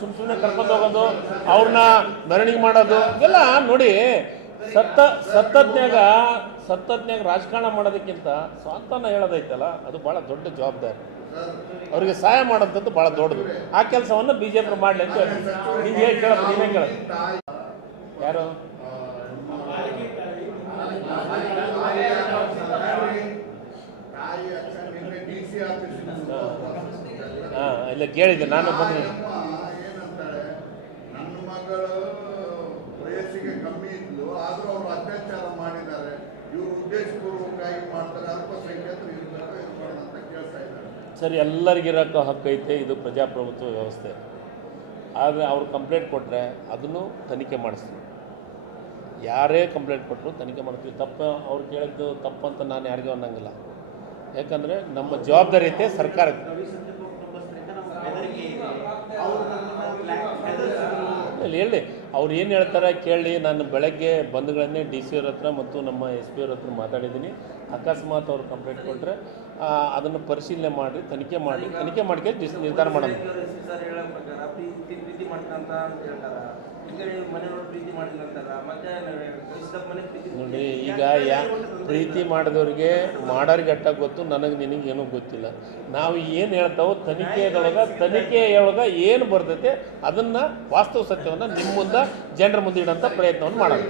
ಸುಮ್ ಸುಮ್ಮನೆ ಕರ್ಕೊಂಡು ಹೋಗೋದು ಅವ್ರನ್ನ ಮೆರವಣಿಗೆ ಮಾಡೋದು ಎಲ್ಲ ನೋಡಿ ಸತ್ತ ಸತ್ತಜ್ಞಾಗ ಸತ್ತಜ್ಞಾಗ ರಾಜಕಾರಣ ಮಾಡೋದಕ್ಕಿಂತ ಸ್ವಾಂತನ ಹೇಳೋದೈತಲ್ಲ, ಅದು ಭಾಳ ದೊಡ್ಡ ಜವಾಬ್ದಾರಿ. ಅವರಿಗೆ ಸಹಾಯ ಮಾಡೋಂಥದ್ದು ಭಾಳ ದೊಡ್ಡದು. ಆ ಕೆಲಸವನ್ನು ಬಿ ಜೆ ಪಿ ಮಾಡಲಿ ಅಂತ. ನೀನು ಹೇಳಿ, ಕೇಳಪ್ಪ, ನೀವೇ ಕೇಳ. ಯಾರು? ಹಾಂ, ಇಲ್ಲ ಕೇಳಿದ್ದೆ, ನಾನು ಬಂದು. ಉದ್ದೇಶಪೂರ್ವಕವಾಗಿ ಮಾಡ್ತಾರೆ ಅಲ್ಪಸಂಖ್ಯಾತರು ಇರ್ಬೇಕು ಕೇಳ್ತಾ ಇದ್ದಾರೆ. ಸರಿ ಎಲ್ಲರಿಗಿರೋಕ್ಕೂ ಹಕ್ಕೈತೆ ಇದು ಪ್ರಜಾಪ್ರಭುತ್ವ ವ್ಯವಸ್ಥೆ. ಆದರೆ ಅವ್ರು ಕಂಪ್ಲೇಂಟ್ ಕೊಟ್ಟರೆ ಅದನ್ನು ತನಿಖೆ ಮಾಡಿಸ್ತೀವಿ. ಯಾರೇ ಕಂಪ್ಲೇಂಟ್ ಕೊಟ್ಟರು ತನಿಖೆ ಮಾಡ್ತೀವಿ. ತಪ್ಪು ಅವ್ರು ಕೇಳಿದ್ದು ತಪ್ಪು ಅಂತ ನಾನು ಯಾರಿಗೂ ಅನ್ನಂಗಿಲ್ಲ. ಯಾಕಂದರೆ ನಮ್ಮ ಜವಾಬ್ದಾರಿ ಐತೆ ಸರ್ಕಾರಕ್ಕೆ ಇದೆ. ಹೇಳಿ. ಅವ್ರು ಏನು ಹೇಳ್ತಾರೆ ಕೇಳಿ, ನಾನು ಬೆಳಗ್ಗೆ ಬಂದ್ಗಳನ್ನೇ ಡಿ ಸಿ ಅವ್ರ ಹತ್ರ ಮತ್ತು ನಮ್ಮ ಎಸ್ ಪಿ ಅವ್ರ ಹತ್ರ ಮಾತಾಡಿದ್ದೀನಿ. ಅಕಸ್ಮಾತ್ ಅವ್ರು ಕಂಪ್ಲೇಂಟ್ ಕೊಟ್ಟರೆ ಅದನ್ನು ಪರಿಶೀಲನೆ ಮಾಡಿ ತನಿಖೆ ಮಾಡಿ ತನಿಖೆ ಮಾಡ್ಕೊಂಡು ನಿರ್ಧಾರ ಮಾಡೋಣ. ಅಂತ ಹೇಳ್ತಾರ. ಈ ಕಡೆ ಮನೆಯವರು ಪ್ರೀತಿ ಮಾಡಿಲ್ಲ ಅಂತಾರ ಮತ್ತೆ ಕಳಿಸಿದ ಮನೆ ಪ್ರೀತಿ ನೋಡಿ ಈಗ ಯಾ ಪ್ರೀತಿ ಮಾಡಿದವ್ರಿಗೆ ಮಾಡೋರಿಗೆ ಅಟ್ಟ ಗೊತ್ತು ನನಗೆ ನಿನಗೆ ಏನೂ ಗೊತ್ತಿಲ್ಲ. ನಾವು ಏನು ಹೇಳ್ತಾವೋ ತನಿಖೆದೊಳಗೆ ತನಿಖೆಯೊಳಗೆ ಏನು ಬರ್ತೈತೆ ಅದನ್ನು ವಾಸ್ತವ ಸತ್ಯವನ್ನು ನಿಮ್ಮ ಮುಂದೆ ಜನರ ಮುಂದೆ ಇಡೋಂಥ ಪ್ರಯತ್ನವನ್ನು ಮಾಡೋಣ